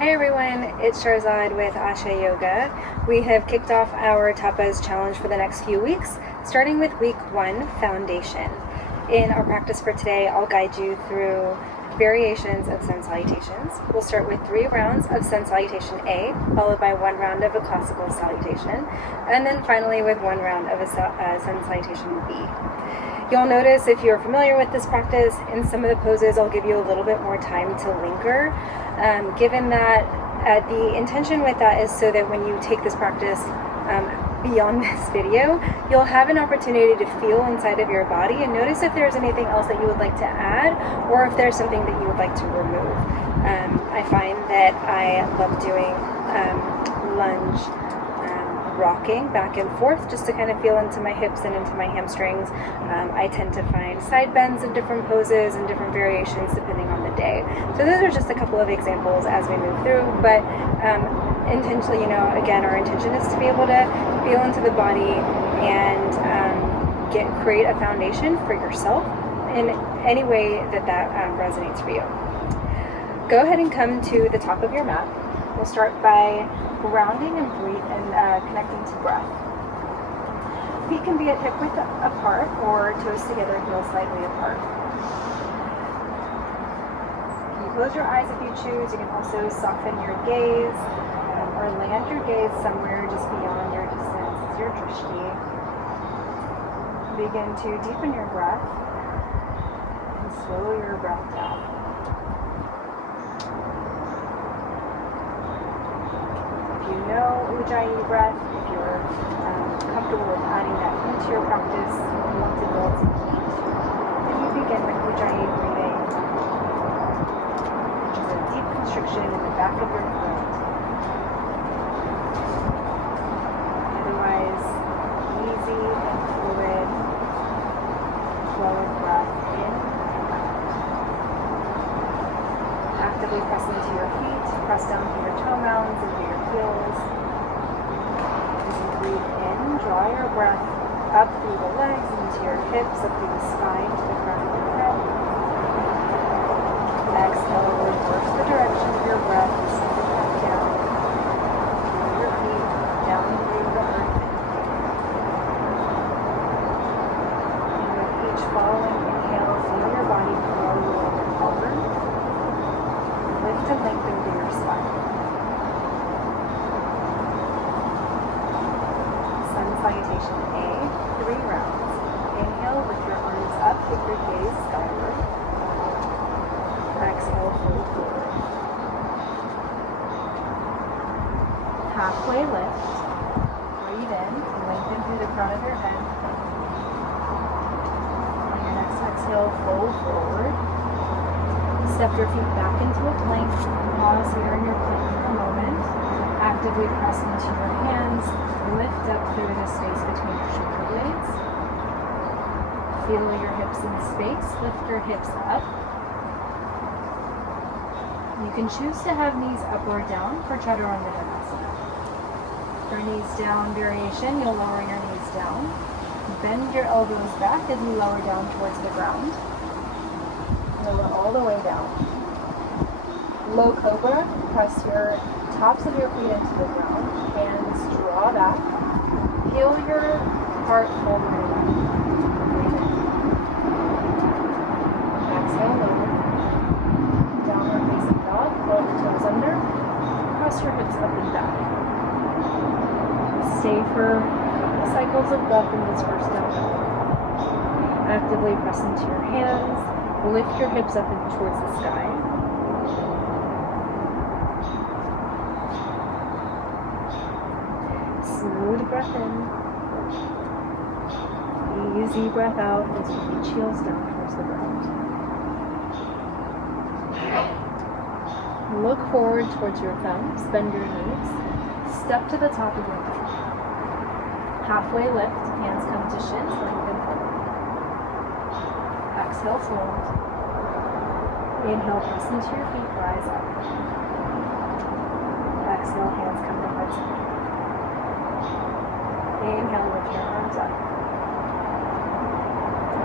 Hi everyone, it's Shahrzad with Ashe Yoga. We have kicked off our tapas challenge for the next few weeks, starting with week 1, foundation. In our practice for today, I'll guide you through variations of Sun Salutations. We'll start with 3 rounds of Sun Salutation A, followed by 1 round of a classical salutation, and then finally with 1 round of a Sun Salutation B. You'll notice, if you're familiar with this practice, in some of the poses I'll give you a little bit more time to linger, given that the intention with that is so that when you take this practice beyond this video, you'll have an opportunity to feel inside of your body and notice if there's anything else that you would like to add, or if there's something that you would like to remove. I find that I love doing lunge rocking back and forth just to kind of feel into my hips and into my hamstrings. I tend to find side bends of different poses and different variations depending on the day. So those are just a couple of examples as we move through, but intentionally, again, our intention is to be able to feel into the body and create a foundation for yourself in any way that resonates for you. Go ahead and come to the top of your mat. We'll start by grounding and breathe and connecting to breath. Feet can be at hip width apart or toes together, heels slightly apart. You can close your eyes if you choose. You can also soften your gaze or land your gaze somewhere just beyond your distance, your drishti. Begin to deepen your breath and slow your breath down. You know Ujjayi breath, if you're comfortable with adding that into your practice, you want to build some heat. Then you begin with Ujjayi breathing, which is a deep constriction in the back of your throat. Otherwise, easy and fluid flow of breath in and out. Actively press into your feet, press down through your toe mounds and through your heels. As you breathe in, draw your breath up through the legs, into your hips, up through the spine, to the front of your head. Exhale, reverse the direction of your breath, send it back down through your feet, down through the earth. And with each following inhale, feel your body grow a little bit forward. Lift and lengthen through your spine. Sun Salutation A, 3 rounds. Inhale, lift your arms up, take your gaze skyward. Exhale, fold forward. Halfway lift. Breathe in, lengthen through the crown of your head. On your next exhale, fold forward. Step your feet back into a plank. Pause here in your plank for a moment. Actively press into your hands. Lift up through the space between your shoulder blades. Feel your hips in space. Lift your hips up. You can choose to have knees up or down for Chaturanga Dandasana. For knees down variation, you'll lower your knees down. Bend your elbows back as you lower down towards the ground. Lower all the way down. Low cobra, press your tops of your feet into the ground. Hands draw back. Feel your heart forward. Breathe in. Exhale, lower. Downward facing dog. Curl the toes under. Press your hips up and back. Stay for a couple cycles of breath in this first down dog. Actively press into your hands. Lift your hips up and towards the sky. Smooth breath in. Easy breath out as you reach heels down towards the ground. Look forward towards your thumbs, bend your knees, step to the top of your mat. Halfway lift, hands come to shins, lengthen forward. Exhale, fold. Inhale, press into your feet, rise up. Exhale, hands come to heart center. Inhale, lift your arms up.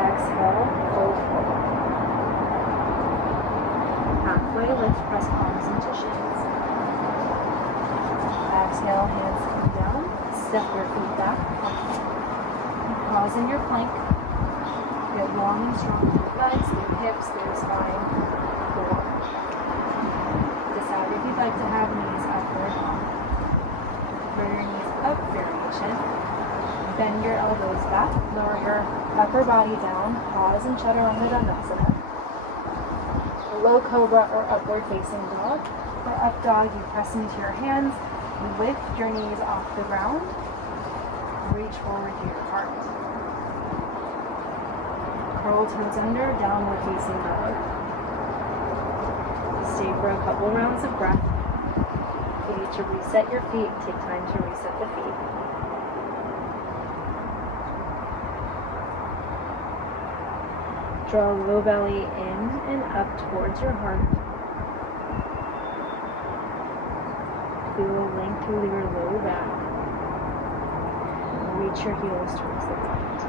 Exhale, fold forward. Halfway lift, press palms into shins. Exhale, hands come down. Step your feet back. Pause in your plank. Get long and strong through your legs, through your hips, through your spine. 4. Decide if you'd like to have knees up or down. For your knees up variation, bend your elbows back, lower your upper body down, pause and chaturanga dandasana. Low cobra or upward facing dog. For up dog, you press into your hands, lift your knees off the ground, reach forward to your heart. Curl toes under, downward facing dog. Stay for a couple rounds of breath. You need to reset your feet, take time to reset the feet. Draw low belly in and up towards your heart. Feel length through your low back. Reach your heels towards the ground.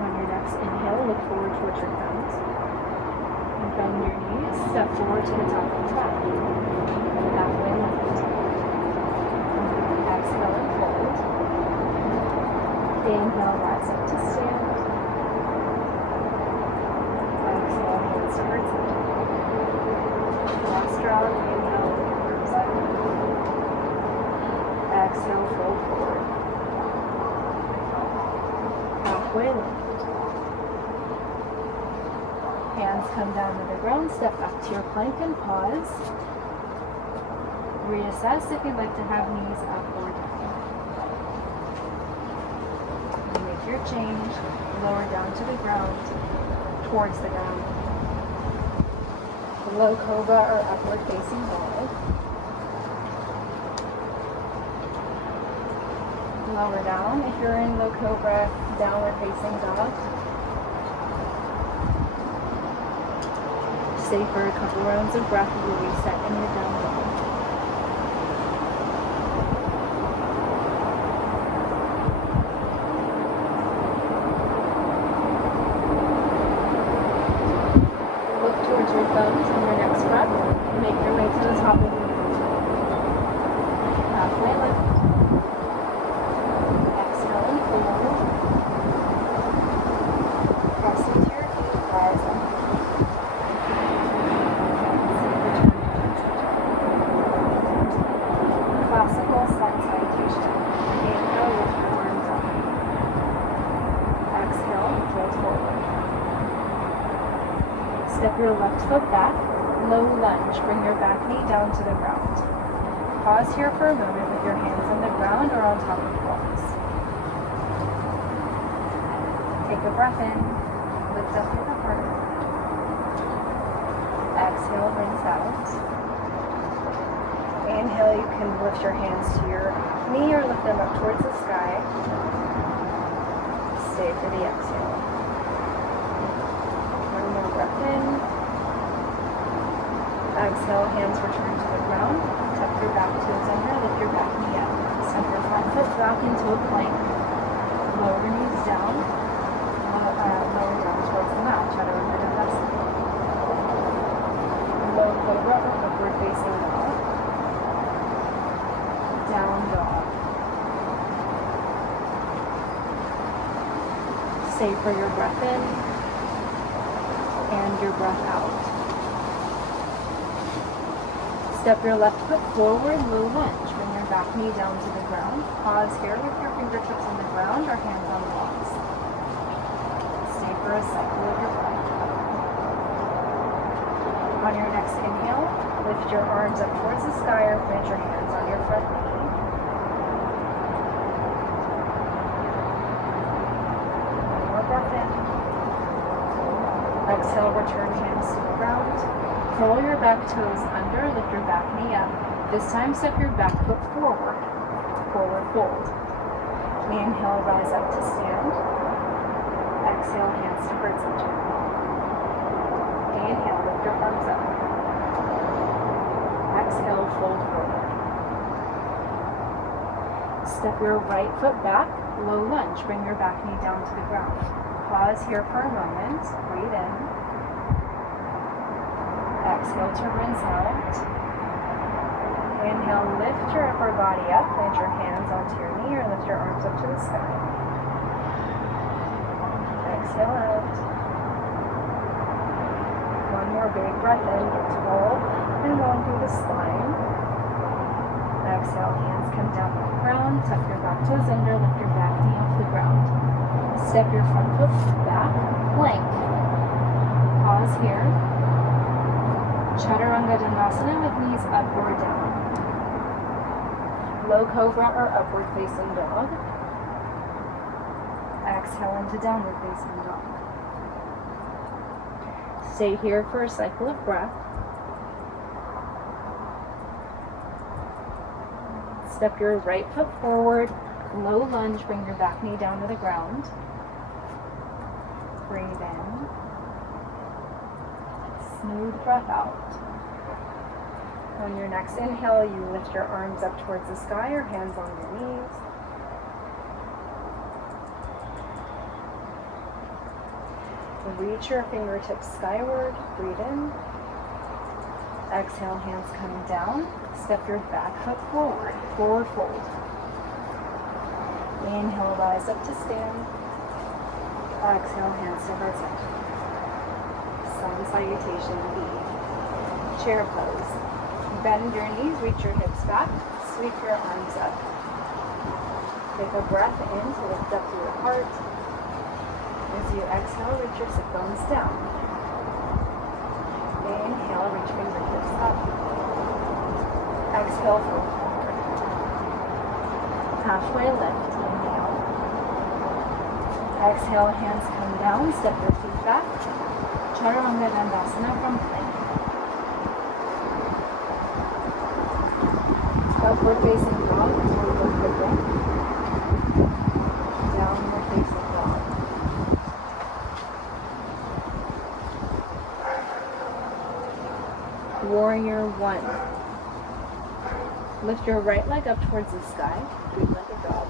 On your next inhale, look forward towards your thumbs. And bend your knees, step forward to the top of the back. Halfway lift. Exhale and fold. Inhale, rise up to stand. Exhale, hands to heart center. Last round, inhale, lift your arms up. Exhale, fold forward. Halfway lift. Hands come down to the ground, step back to your plank and pause. Reassess if you'd like to have knees up or down. Your change, lower down to the ground, towards the ground. Low cobra or upward facing dog. Lower down if you're in low cobra, downward facing dog. Stay for a couple rounds of breath, you'll reset in your down dog. Your thumbs on your next breath. Make your way to the top of your mat. Halfway lift. Exhale and fold. Press into your feet, rise up. Classical Sun Salutation. Inhale, lift your arms up. Exhale, fold forward. Step your left foot back, low lunge, bring your back knee down to the ground. Pause here for a moment with your hands on the ground or on top of walls. Take a breath in, lift up through the heart. Exhale, rinse out. Inhale, you can lift your hands to your knee or lift them up towards the sky. Stay for the exhale. Breath in. Exhale, hands return to the ground. Tuck your back toes under, lift your back knee up. Step your front foot back into a plank. Lower your knees down. Lower down towards the mat. Chaturanga dandasana. Low cobra or upward facing dog. Down dog. Stay for your breath in and your breath out. Step your left foot forward, low lunge. Bring your back knee down to the ground. Pause here with your fingertips on the ground or hands on the walls. Stay for a cycle of your breath. On your next inhale, lift your arms up towards the sky or plant your hands on your front knee. One more breath in. Exhale, return hands to the ground. Curl your back toes under, lift your back knee up. This time, step your back foot forward. Forward fold. Inhale, rise up to stand. Exhale, hands to heart center. Inhale, lift your arms up. Exhale, fold forward. Step your right foot back, low lunge. Bring your back knee down to the ground. Pause here for a moment. Breathe in. Exhale to rinse out. Inhale, lift your upper body up. Plant your hands onto your knee or lift your arms up to the sky. Exhale out. One more big breath in. Get tall and going through the spine. Exhale, hands come down to the ground. Tuck your back toes under. Lift your back knee off the ground. Step your front foot back. Plank. Pause here. Chaturanga Dandasana with knees up or down. Low cobra or upward facing dog. Exhale into downward facing dog. Stay here for a cycle of breath. Step your right foot forward, low lunge, bring your back knee down to the ground. Breathe in. Smooth breath out. On your next inhale, you lift your arms up towards the sky or hands on your knees. Reach your fingertips skyward. Breathe in. Exhale, hands come down. Step your back foot forward. Forward fold. Inhale, rise up to stand. Exhale, hands to heart center. Sun Salutation B. Chair pose. Bend your knees, reach your hips back, sweep your arms up. Take a breath in to lift up to your heart. As you exhale, reach your sit bones down. Inhale, reach fingertips up. Exhale, fold forward. Halfway lift, inhale. Exhale, hands come down, step your feet back. Chaturanga Dandasana from plank. Upward facing dog, forward quickly. Downward facing dog. Warrior one. Lift your right leg up towards the sky. Breathe like a dog.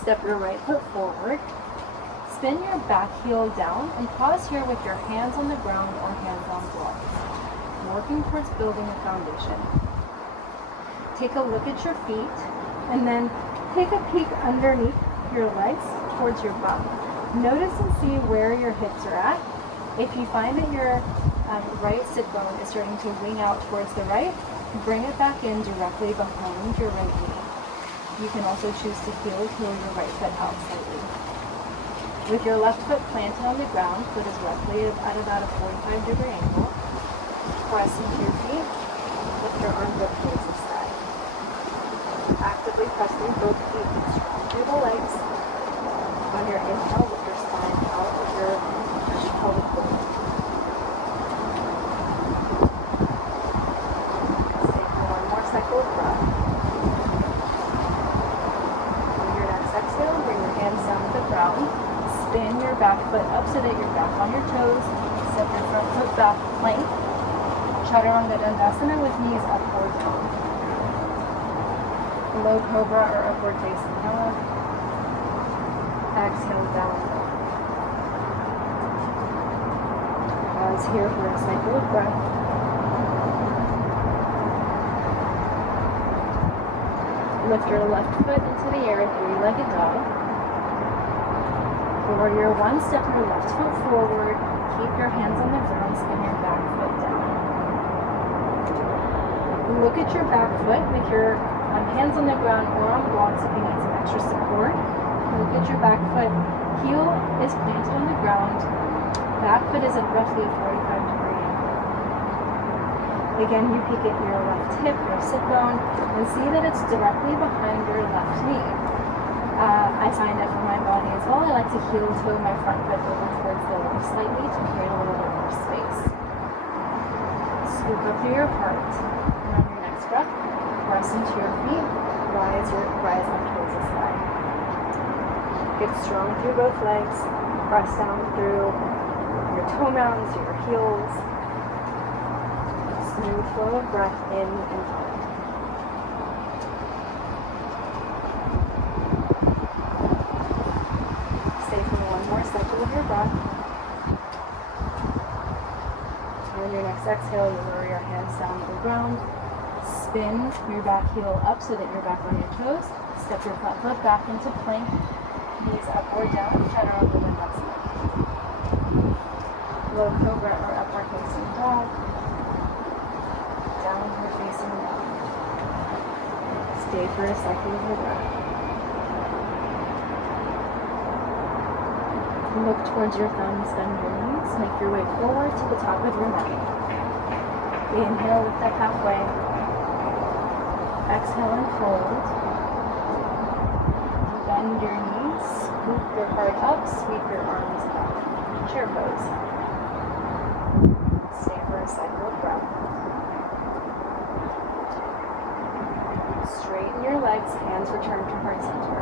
Step your right foot forward. Spin your back heel down and pause here with your hands on the ground or hands on blocks. Working towards building a foundation. Take a look at your feet and then take a peek underneath your legs towards your bum. Notice and see where your hips are at. If you find that your right sit bone is starting to wing out towards the right, bring it back in directly behind your right knee. You can also choose to heel your right foot out slightly. With your left foot planted on the ground, foot is roughly at about a 45-degree angle. Press into your feet, lift your arms up towards the sky. Actively press through both feet and strong through the legs. On your inhale, lift your spine out of your pelvic floor. Stay for one more cycle of breath. On your next exhale, bring your hands down to the ground. Spin your back foot up so that you're back on your toes. Step your front foot back, plank. Chaturanga Dandasana with knees up or down. Low cobra or upward facing dog. Exhale, down dog. Pause here for a cycle of breath. Lift your left foot into the air, three-legged dog. Warrior one, step your left foot forward. Keep your hands on the ground, spin your back foot down. Look at your back foot with your hands on the ground or on blocks if you need some extra support. Look at your back foot. Heel is planted on the ground. Back foot is at roughly a 45-degree angle. Again, you peek at your left hip, your sit bone, and see that it's directly behind your left knee. I find that for my body as well, I like to heel toe my front foot over towards the left slightly to create a little bit more space. Scoop up through your heart. And on your next breath, press into your feet, rise up towards the sky. Get strong through both legs. Press down through your toe mounds, your heels. Smooth flow of breath in and out. Stay for one more cycle of your breath. On your next exhale, you lower your hands down to the ground. Spin your back heel up so that you're back on your toes. Step your front foot back into plank. Knees up or down, chaturanga dandasana. Low cobra or upward facing dog. Downward facing dog. Stay for a cycle of your breath. Look towards your thumbs, bend your knees, make your way forward to the top of your mat. Inhale, lift up halfway. Exhale and fold. Bend your knees, scoop your heart up, sweep your arms up. Chair pose. Stay for a cycle of breath. Straighten your legs, hands return to heart center.